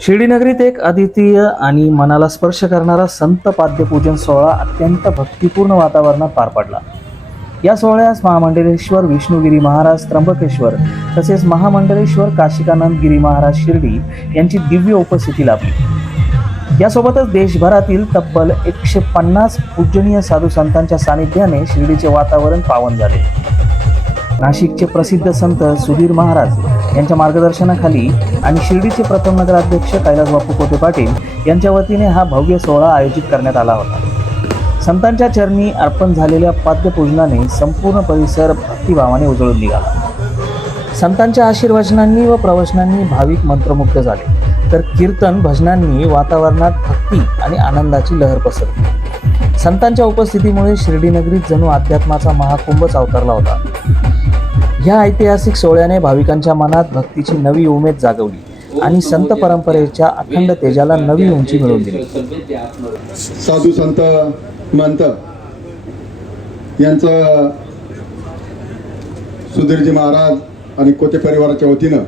शिर्डीनगरीत एक अद्वितीय आणि मनाला स्पर्श करणारा संत पाद्यपूजन सोहळा अत्यंत भक्तिपूर्ण वातावरणात पार पडला. या सोहळ्यास महामंडलेश्वर विष्णुगिरी महाराज त्र्यंबकेश्वर तसेच महामंडलेश्वर काशिकानंद गिरी महाराज शिर्डी यांची दिव्य उपस्थिती लाभली. यासोबतच देशभरातील तब्बल एकशे पन्नास पूजनीय साधू संतांच्या सानिध्याने शिर्डीचे वातावरण पावन झाले. नाशिकचे प्रसिद्ध संत सुधीर महाराज यांच्या मार्गदर्शनाखाली आणि शिर्डीचे प्रथम नगराध्यक्ष कैलास बापू कोटे पाटील यांच्या वतीने हा भव्य सोहळा आयोजित करण्यात आला होता. संतांच्या चरणी अर्पण झालेल्या पाद्यपूजनाने संपूर्ण परिसर भक्तिभावाने उजळून निघाला. संतांच्या आशीर्वचनांनी व प्रवचनांनी भाविक मंत्रमुग्ध झाले. तर कीर्तन भजनांनी वातावरणात भक्ती आणि आनंदाची लहर पसरली. संतांच्या उपस्थितीमुळे शिर्डी नगरीत जणू अध्यात्माचा महाकुंभच अवतरला होता. या ऐतिहासिक सोहळ्याने भाविकांच्या मनात भक्तीची नवी उमेद जागवली आणि संत परंपरेच्या अखंड तेजाला नवी उंची मिळवून दिली. साधू संत महंत यांचं सुधीरजी महाराज आणि कोते परिवाराच्या वतीनं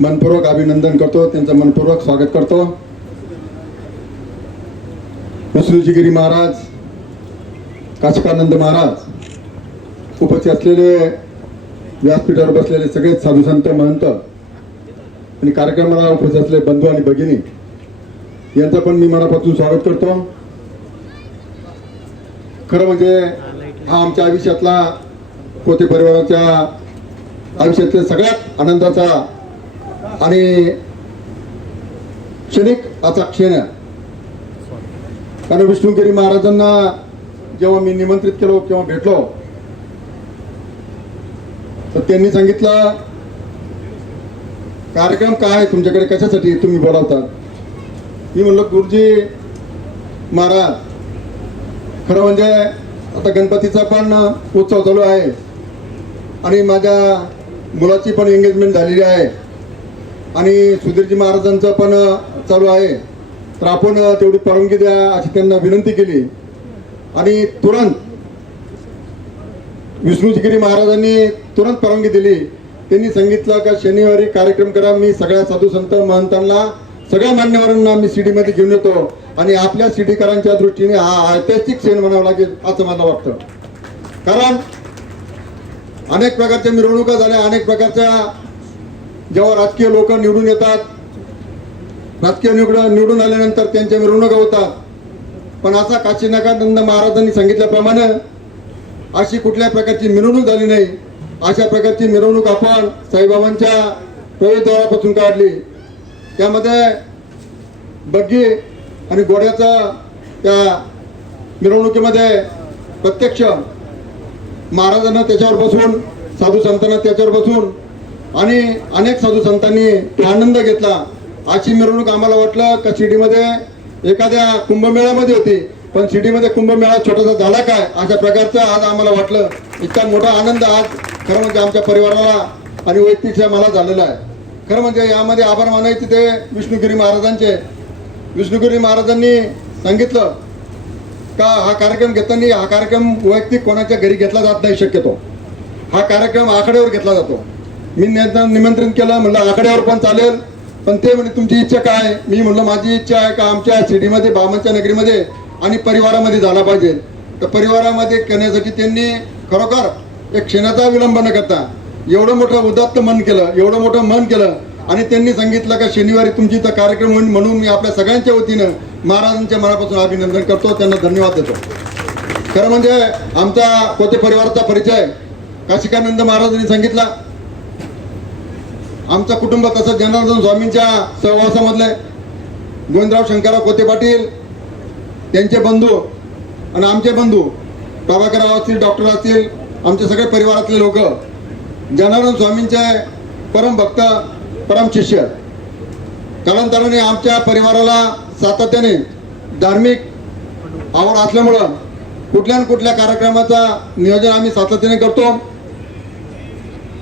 मनपूर्वक अभिनंदन करतो त्यांचं मनपूर्वक स्वागत करतो. विष्णूजीगिरी महाराज काशिकानंद महाराज उपस्थित असलेले व्यासपीठावर बसलेले सगळेच साधू संत महंत आणि कार्यक्रमाला उपस्थित असलेले बंधू आणि भगिनी यांचं पण मी मनापासून स्वागत करतो. खरं म्हणजे हा आमच्या आयुष्यातला पोते परिवाराच्या आयुष्यातल्या सगळ्यात आनंदाचा आणि क्षणिक असा क्षण आहे. कारण विष्णुगिरी महाराजांना जेव्हा मी निमंत्रित केलो किंवा भेटलो तर त्यांनी सांगितलं कार्यक्रम काय आहे तुमच्याकडे? कशासाठी तुम्ही बोलावतात मी म्हणलो गुरुजी महाराज खरं म्हणजे आता गणपतीचा पण उत्सव चालू आहे आणि माझ्या मुलाची पण एंगेजमेंट झालेली आहे आणि सुधीरजी महाराजांचं पण चालू आहे. तर आपण तेवढी परवानगी द्या अशी त्यांना विनंती केली आणि तुरंत विष्णूजीगिरी महाराजांनी तुरंत परवानगी दिली. त्यांनी सांगितलं का शनिवारी कार्यक्रम करा मी सगळ्या साधू संत महंतांना सगळ्या मान्यवरांना मी सीडीमध्ये घेऊन येतो. आणि आपल्या सीडीकरांच्या दृष्टीने हा ऐतिहासिक क्षण म्हणावा लागेल असं मला वाटतं. कारण अनेक प्रकारच्या मिरवणुका झाल्या अनेक प्रकारच्या जेव्हा राजकीय लोक निवडून येतात राजकीय निवडून निवडून आल्यानंतर त्यांच्या मिरवणुका होतात. पण असा काशीनाकानंद महाराजांनी सांगितल्याप्रमाणे अशी कुठल्या प्रकारची मिरवणूक झाली नाही. अशा प्रकारची मिरवणूक आपण साईबाबांच्या प्रवेशद्वारापासून काढली. त्यामध्ये बग्गी आणि घोड्याचा त्या मिरवणुकीमध्ये प्रत्यक्ष महाराजांना त्याच्यावर बसून साधू संतांना त्याच्यावर बसून आणि अनेक साधू संतांनी आनंद घेतला. अशी मिरवणूक आम्हाला वाटलं का शिर्डीमध्ये एखाद्या कुंभमेळ्यामध्ये होती. पण शिर्डीमध्ये कुंभमेळा छोटासा झाला काय? अशा प्रकारचं आज आम्हाला वाटलं. इतका मोठा आनंद आज खरं म्हणजे आमच्या परिवाराला आणि वैयक्तिक मला झालेला आहे. खरं म्हणजे यामध्ये आभार मानायचे ते विष्णुगिरी महाराजांचे. विष्णुगिरी महाराजांनी सांगितलं का हा कार्यक्रम घेताना हा कार्यक्रम वैयक्तिक कोणाच्या घरी घेतला जात नाही शक्यतो. हा कार्यक्रम आखाड्यावर घेतला जातो. मी त्यांना निमंत्रण केलं म्हणलं आकड्यावर पण चालेल. पण ते म्हणजे तुमची इच्छा काय? आहे? मी म्हणलं माझी इच्छा आहे का आमच्या सिटीमध्ये बामनच्या नगरीमध्ये आणि परिवारामध्ये झाला पाहिजे. तर परिवारामध्ये करण्यासाठी त्यांनी खरोखर एक क्षणाचा विलंब न करता एवढं मोठं उदात्त मन केलं एवढं मोठं मन केलं. आणि त्यांनी सांगितलं का शनिवारी तुमची इथं कार्यक्रम होईल म्हणून मी आपल्या सगळ्यांच्या वतीनं महाराजांच्या मनापासून अभिनंदन करतो त्यांना धन्यवाद देतो. खरं म्हणजे आमचा कोते परिवाराचा परिचय काशिकानंद महाराजांनी सांगितला. आमचं कुटुंब तसं जनार्दन स्वामींच्या सहवासामधलं गोविंदराव शंकरराव कोते पाटील त्यांचे बंधू आणि आमचे बंधू प्रभाकरराव असतील डॉक्टर असतील आमचे सगळे परिवारातले लोक जनार्दन स्वामींचे परम भक्त परम शिष्य. कालांतराने आमच्या परिवाराला सातत्याने धार्मिक आवड असल्यामुळं कुठल्या न कुठल्या कार्यक्रमाचा नियोजन आम्ही सातत्याने करतो.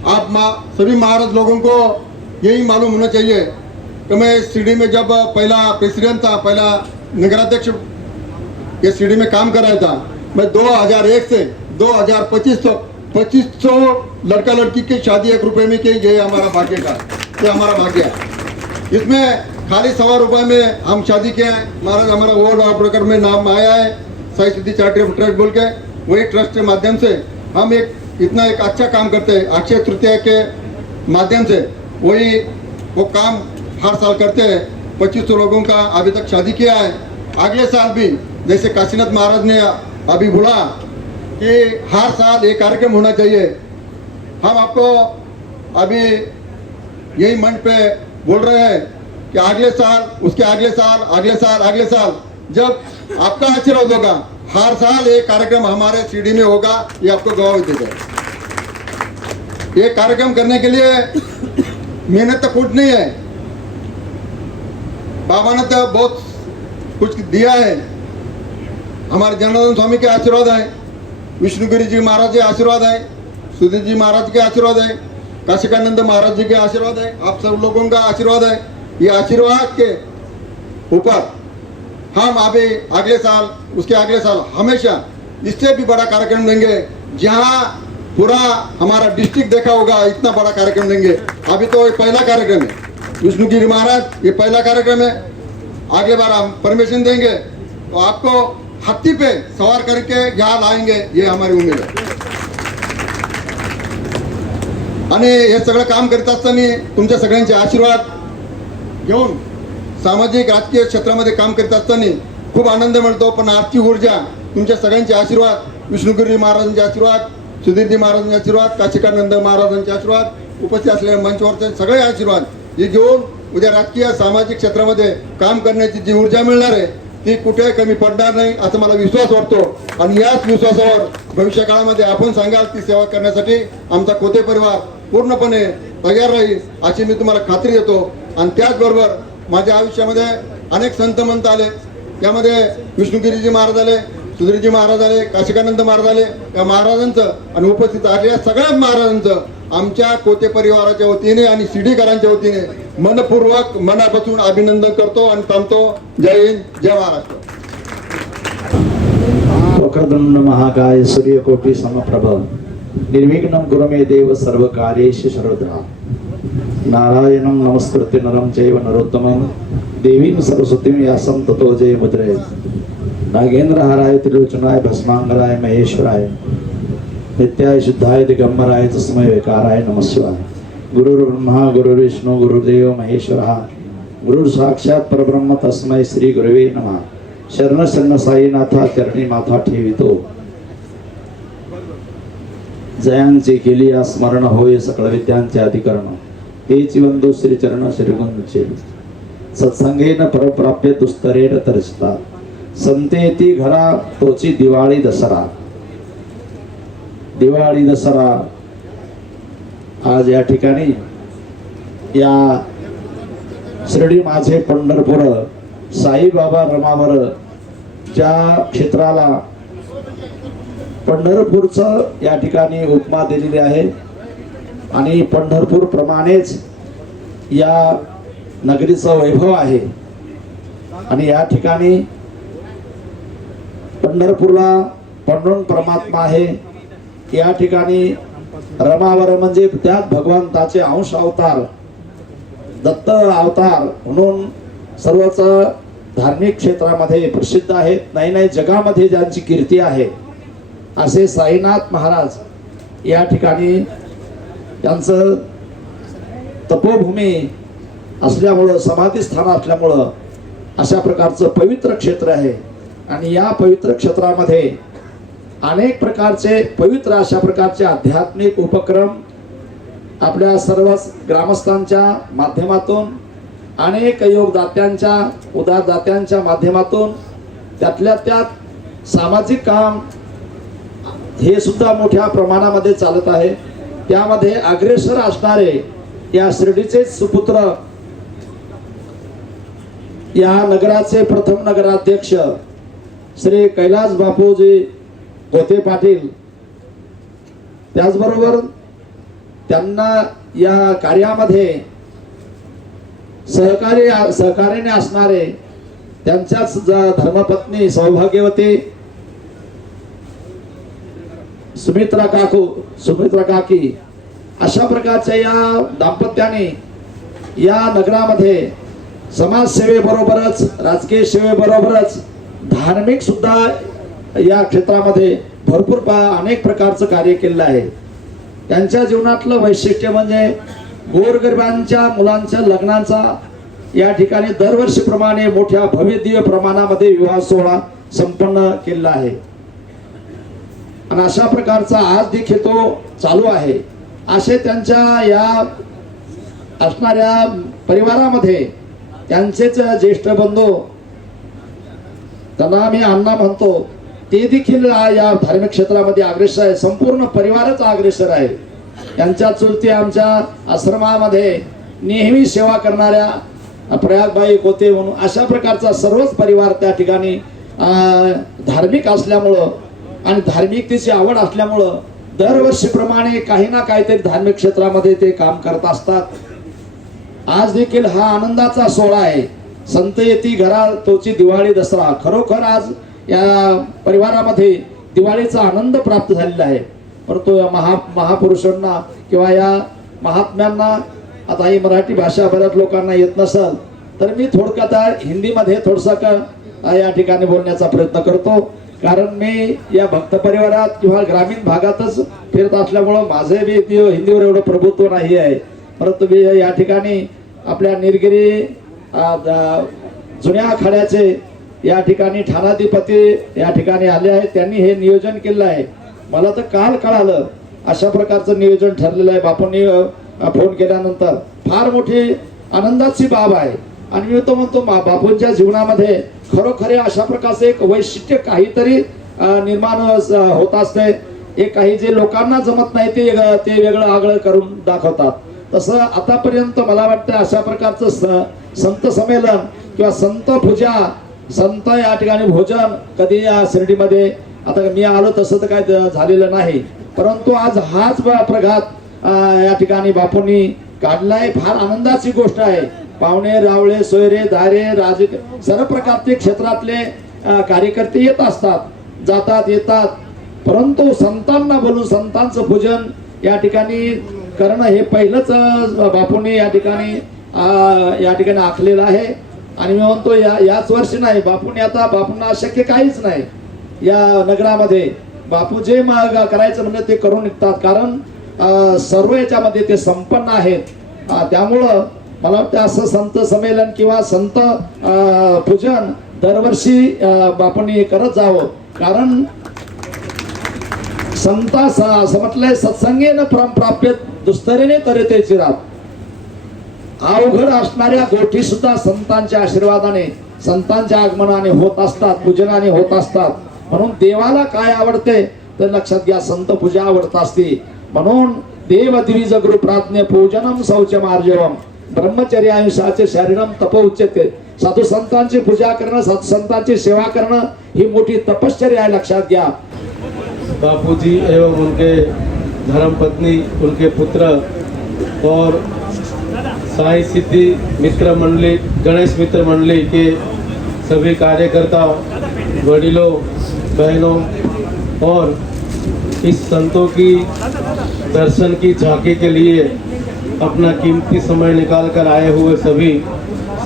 आप मा सभी महाराज लोगों को यही मालूम होना चाहिए कि मैं सीडी में जब पहला प्रेसिडेंट था पहला नगराध्यक्ष ये सीढ़ी में काम कर रहा था। मैं 2001 से 2025 तक, पच्चीस सौ लड़का लड़की की शादी एक रुपए में की ये हमारा भाग्य का। ये हमारा भाग्य है। इसमें खाली सवा रुपए में हम शादी किए हैं। महाराज, हमारा वार्ड ऑपरेटर में नाम आया है। साई सिद्धि चैरिटेबल ट्रस्ट बोल के, वही ट्रस्ट के माध्यम से हम एक, इतना एक अच्छा काम करते हैं। अक्षय तृतीया के माध्यम से वही, वो काम हर साल करते हैं। पच्चीस सौ लोगों का अभी तक शादी किया है। अगले साल भी जैसे काशीनाथ महाराज ने अभी बोला कि हर साल एक कार्यक्रम होना चाहिए। हम आपको अभी यही मंच पे बोल रहे हैं कि अगले साल, उसके अगले साल अगले साल अगले साल जब आपका आशीर्वाद होगा, हर साल एक कार्यक्रम हमारे सीडी में होगा, ये आपको गवाह देगा। ये कार्यक्रम करने के लिए मेहनत तो कुछ नहीं है। बाबा ने तो बहुत कुछ दिया है। हमारे जनार्दन स्वामी के आशीर्वाद है। विष्णुगिरी जी महाराज के आशीर्वाद है। सुधीर जी महाराज के आशीर्वाद है। काशिकानंद महाराज जी के आशीर्वाद है। आप सब लोगों का आशीर्वाद है। ये आशीर्वाद के ऊपर हम अभी अगले साल, उसके अगले साल हमेशा इससे भी बड़ा कार्यक्रम देंगे। जहाँ पूरा हमारा डिस्ट्रिक्ट देखा होगा, इतना बड़ा कार्यक्रम देंगे। अभी तो ये पहला कार्यक्रम है। विष्णुगिरी महाराज, ये पहला कार्यक्रम है। अगले बार हम परमिशन देंगे। तो आपको हत्ती पे सवार करके यहाँ लाएंगे ये हमारी उम्मीद है। आणि हे सगळं काम करीत असताना तुमच्या सगळ्यांचे आशीर्वाद घेऊन सामाजिक राजकीय क्षेत्रामध्ये काम करीत असताना खूप आनंद मिळतो पण आजची ऊर्जा तुमच्या सगळ्यांचे आशीर्वाद विष्णुगिरी महाराजांचे आशीर्वाद सुधीरजी महाराजांचे आशीर्वाद काशिकानंद महाराजांचे आशीर्वाद उपस्थित असलेल्या मंचवरचे सगळे आशीर्वाद हे घेऊन उद्या राजकीय सामाजिक क्षेत्रामध्ये काम करण्याची जी ऊर्जा मिळणार आहे ती कुठे कमी पडणार नाही असं मला विश्वास वाटतो. आणि याच विश्वासावर भविष्य काळामध्ये आपण सांगाल ती सेवा करण्यासाठी आमचा कोते परिवार पूर्णपणे तयार राहील अशी मी तुम्हाला खात्री देतो. आणि त्याचबरोबर माझ्या आयुष्यामध्ये अनेक संत मंत आले. त्यामध्ये विष्णुगिरीजी महाराज आले सुधीरजी महाराज आले काशिकानंद महाराज आले. या महाराजांचं आणि उपस्थित असलेल्या सगळ्या महाराजांचं आमच्या कोते परिवाराच्या वतीने आणि शिडीकरांच्या वतीने मनपूर्वक मनापासून अभिनंदन करतो आणि थांबतो. जय हिंद जय महाराष्ट्र. वक्रदुंड महाकाय सूर्यकोटी समप्रभ. निर्विघ्नं कुरु मे देव सर्वकार्येषु सर्वदा नारायणं नमस्कृत्य नरं चैव नरोत्तमं देवीं सरस्वतीं यासं ततो जय मुद्रे. नागेन्द्रहराय त्रिलोचनाय भस्मांगराय महेश्वराय. नित्याय शुद्धाय दिगंबराय तस्मै विकाराय नमः गुरुर् ब्रह्मा गुरुर्विष्णू गुरुदेव महेश्वर. गुरुर साक्षात परब्रह्म तस्मै श्री गुरवे नमः. शरण शरण साईनाथा चरणी माथा ठेवितो. जयांचे केली या स्मरण होय सकळ विद्यांचे अधिकरण. हेच वंदो श्री चरण श्रीगुंचे सत्संगेन परप्राप्य दुस्तरेन तरसता संतेती घरा तोची दिवाळी दसरा. दिवाळी दसरा आज या ठिकाणी या शिर्डी माझे पंढरपूर साईबाबा रमावर ज्या क्षेत्राला पंढरपूरचं या ठिकाणी उपमा दिलेली आहे आणि पंढरपूर प्रमाणेच या नगरीचं वैभव आहे आणि या ठिकाणी पंढरपूरला पंढरून परमात्मा आहे. या ठिकाणी रमावर म्हणजे त्यात भगवंताचे अंश अवतार दत्त अवतार म्हणून सर्वच धार्मिक क्षेत्रामध्ये प्रसिद्ध आहेत. नाही नाही जगामध्ये ज्यांची कीर्ती आहे असे साईनाथ महाराज या ठिकाणी त्यांचं तपोभूमी असल्यामुळं समाधीस्थान असल्यामुळं अशा प्रकारचं पवित्र क्षेत्र आहे. आणि या पवित्र क्षेत्रामध्ये अनेक प्रकारचे पवित्र अशा प्रकारचे आध्यात्मिक उपक्रम आपल्या सर्व ग्रामस्थांच्या माध्यमातून अनेक योगदात्यांच्या उदारदात्यांच्या माध्यमातून त्यातल्या त्यात सामाजिक काम हे सुद्धा मोठ्या प्रमाणामध्ये चालत आहे. त्यामध्ये अग्रेसर असणारे या शिर्डीचे सुपुत्र या नगराचे प्रथम नगराध्यक्ष श्री कैलास बापूजी गोते पाटील. त्याचबरोबर त्यांना या कार्यामध्ये सहकारी सहकार्याने असणारे त्यांच्याच धर्मपत्नी सौभाग्यवती सुमित्रा काकू सुमित्रा काकी अशा प्रकारच्या या दाम्पत्याने या नगरामध्ये समाजसेवेबरोबरच राजकीय सेवेबरोबरच धार्मिक सुद्धा या क्षेत्रामध्ये भरपूर पा- अनेक प्रकारचं कार्य केलेलं आहे. त्यांच्या जीवनातलं वैशिष्ट्य म्हणजे गोरगरिबांच्या मुलांच्या लग्नांचा या ठिकाणी दरवर्षीप्रमाणे मोठ्या भव्यदिव्य प्रमाणामध्ये विवाह सोहळा संपन्न केलेला आहे. आणि अशा प्रकारचा आज देखील तो चालू आहे. असे त्यांच्या या असणाऱ्या परिवारामध्ये त्यांचेच ज्येष्ठ बंधू त्यांना आम्ही अण्णा म्हणतो ते देखील या धार्मिक क्षेत्रामध्ये अग्रेसर आहे. संपूर्ण परिवारच अग्रेसर आहे. यांच्या चुलती आमच्या आश्रमामध्ये नेहमी सेवा करणाऱ्या प्रयागबाई होते म्हणून अशा प्रकारचा सर्वच परिवार त्या ठिकाणी अं, धार्मिक असल्यामुळं आणि धार्मिकतेची आवड असल्यामुळं दरवर्षीप्रमाणे काही ना काहीतरी धार्मिक क्षेत्रामध्ये ते काम करत असतात. आज देखील हा आनंदाचा सोहळा आहे. संत येती घरा तोची दिवाळी दसरा. खरोखर आज या परिवारामध्ये दिवाळीचा आनंद प्राप्त झालेला आहे. परंतु या महा महापुरुषांना किंवा या महात्म्यांना आता ही मराठी भाषा बऱ्याच लोकांना येत नसेल तर मी थोडक्यात हिंदीमध्ये थोडसा का या ठिकाणी बोलण्याचा प्रयत्न करतो. कारण मी या भक्त परिवारात किंवा ग्रामीण भागातच फिरत असल्यामुळं माझे बी ते हिंदीवर एवढं प्रभुत्व नाही आहे. परंतु मी या ठिकाणी आपल्या निरगिरी जुन्या आखाड्याचे या ठिकाणी ठाणाधिपती या ठिकाणी आले आहेत. त्यांनी हे नियोजन केलेलं आहे. मला तर काल कळालं अशा प्रकारचं नियोजन ठरलेलं आहे. बापूंनी फोन केल्यानंतर. फार मोठी आनंदाची बाब आहे. आणि मी तो म्हणतो बापूंच्या जीवनामध्ये खरोखरे अशा प्रकारचं एक वैशिष्ट्य काहीतरी निर्माण होत असते. एक काही जे लोकांना जमत नाही ते ते वेगळं आगळं करून दाखवतात. तसं आतापर्यंत मला वाटतं अशा प्रकारचं स- संत संमेलन किंवा संत पूजा संत या ठिकाणी भोजन कधी या शिर्डीमध्ये? आता मी आलो तसं तर काय झालेलं नाही. परंतु आज हाच प्रघात या ठिकाणी बापूंनी काढलाय. फार आनंदाची गोष्ट आहे. पाहुणे रावळे सोयरे दारे राज सर्व प्रकारचे क्षेत्रातले कार्यकर्ते येत असतात. जातात येतात. परंतु संतांना बोलून संतांचं भोजन या ठिकाणी करणं हे पहिलंच बापूंनी या ठिकाणी या ठिकाणी आखलेलं आहे. आणि मी म्हणतो या याच वर्षी नाही बापूने आता बापूंना शक्य काहीच नाही. या नगरामध्ये बापू जे करायचं म्हणजे ते करून निघतात. कारण सर्व याच्यामध्ये ते संपन्न आहेत. त्यामुळं मला वाटतं असं संत संमेलन किंवा संत पूजन दरवर्षी बापूंनी करत जावं. कारण संता स- म्हटलंय सत्संगेनं परम प्राप्य दुस्तरीने तरे चिरात अवघड असणाऱ्या गोष्टी सुद्धा संतांच्या आशीर्वादाने संतांच्या आगमनाने होत असतात पूजनाने होत असतात. म्हणून देवाला काय आवडते तर लक्षात घ्या संत पूजा आवडत असते. म्हणून देव द्विज गुरु प्राज्ञ पूजनम शौच मार्जवम. ब्रह्मचर्य आयुष्याचे शरीरम तप उच्चते साधू संतांची पूजा करणं साधू संतांची सेवा करणं ही मोठी तपश्चर्या आहे लक्षात घ्या. बापूजी एवं उनके धर्मपत्नी उनके पुत्र और साई सिद्धि मित्र मंडली, गणेश मित्र मंडली के सभी कार्यकर्ताओं वडीलों, बहनों और इस संतों की दर्शन की झांकी के लिए अपना कीमती समय निकाल कर आए हुए सभी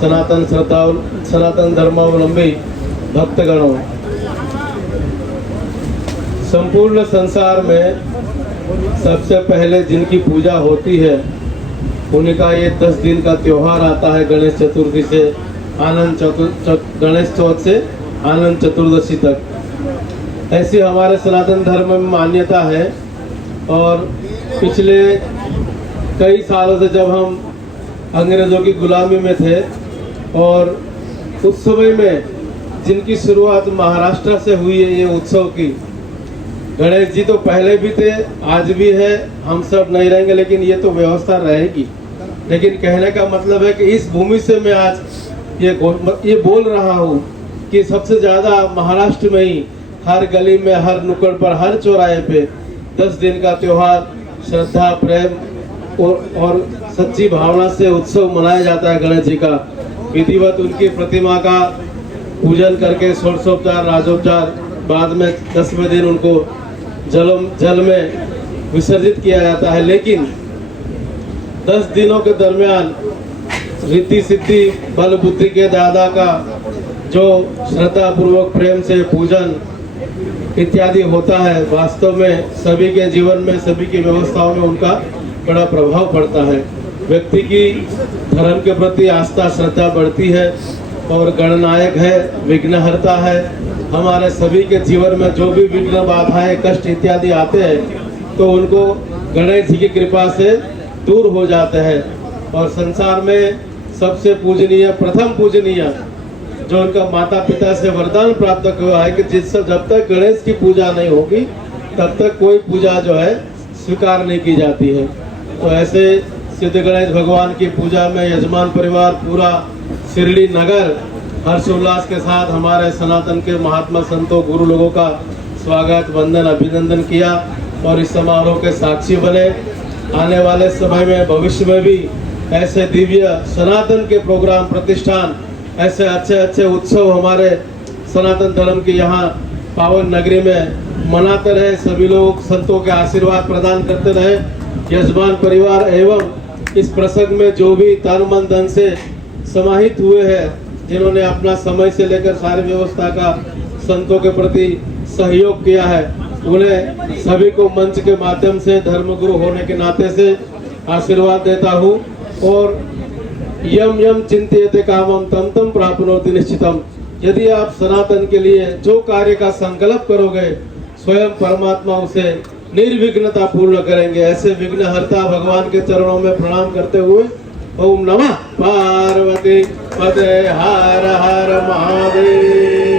सनातन श्रद्धा सनातन धर्मावलंबी भक्तगणों। संपूर्ण संसार में सबसे पहले जिनकी पूजा होती है उनका ये दस दिन का त्योहार आता है गणेश चतुर्थी से, आनंद चतुर च- गणेश चौथ से आनंद चतुर्दशी तक। ऐसी हमारे सनातन धर्म में मान्यता है और पिछले कई सालों से जब हम अंग्रेज़ों की गुलामी में थे और उस समय में जिनकी शुरुआत महाराष्ट्र से हुई है ये उत्सव की, गणेश जी तो पहले भी थे, आज भी है, हम सब नहीं रहेंगे, लेकिन ये तो व्यवस्था रहेगी। लेकिन कहने का मतलब है कि इस भूमि से मैं आज ये ये बोल रहा हूँ कि सबसे ज़्यादा महाराष्ट्र में ही हर गली में हर नुक्कड़ पर हर चौराहे पे दस दिन का त्योहार श्रद्धा प्रेम और, और सच्ची भावना से उत्सव मनाया जाता है गणेश जी का। विधिवत उनकी प्रतिमा का पूजन करके षोडशोपचार राजोपचार बाद में दसवें दिन उनको जल जल में विसर्जित किया जाता है। लेकिन दस दिनों के दरमियान रिद्धि सिद्धि बल बुद्धि के दादा का जो श्रद्धा पूर्वक प्रेम से पूजन इत्यादि होता है, वास्तव में सभी के जीवन में, सभी की व्यवस्थाओं में उनका बड़ा प्रभाव पड़ता है। व्यक्ति की धर्म के प्रति आस्था, श्रद्धा बढ़ती है और गणनायक है, विघ्नहरता है। हमारे सभी के जीवन में जो भी विघ्न, बाधाएँ, कष्ट इत्यादि आते हैं तो उनको गणेश जी की कृपा से दूर हो जाते हैं। और संसार में सबसे पूजनीय, प्रथम पूजनीय जो उनका माता पिता से वरदान प्राप्त हुआ है कि जिससे जब तक गणेश की पूजा नहीं होगी, तब तक कोई पूजा जो है स्वीकार नहीं की जाती है। तो ऐसे सिद्ध गणेश भगवान की पूजा में यजमान परिवार पूरा शिरडी नगर हर्षोल्लास के साथ हमारे सनातन के महात्मा संतों, गुरु लोगों का स्वागत, वंदन, अभिनंदन किया और इस समारोह के साक्षी बने। आने वाले समय में, भविष्य में भी ऐसे दिव्य सनातन के प्रोग्राम, प्रतिष्ठान, ऐसे अच्छे अच्छे उत्सव हमारे सनातन धर्म के यहाँ पावन नगरी में मनाते रहे, सभी लोग संतों के आशीर्वाद प्रदान करते रहे। यजमान परिवार एवं इस प्रसंग में जो भी तन मन धन से समाहित हुए हैं, जिन्होंने अपना समय से लेकर सारी व्यवस्था का संतों के प्रति सहयोग किया है उन्हें सभी को मंच के माध्यम से, धर्मगुरु होने के नाते से आशीर्वाद देता हूँ और यम यम चिंतित कामम तम तम प्राप्नोति निश्चितम। यदि आप सनातन के लिए जो कार्य का संकल्प करोगे, स्वयं परमात्मा उसे निर्विघ्नता पूर्ण करेंगे। ऐसे विघ्नहर्ता भगवान के चरणों में प्रणाम करते हुए ओम नमः। पार्वती पते हर हर महादेव।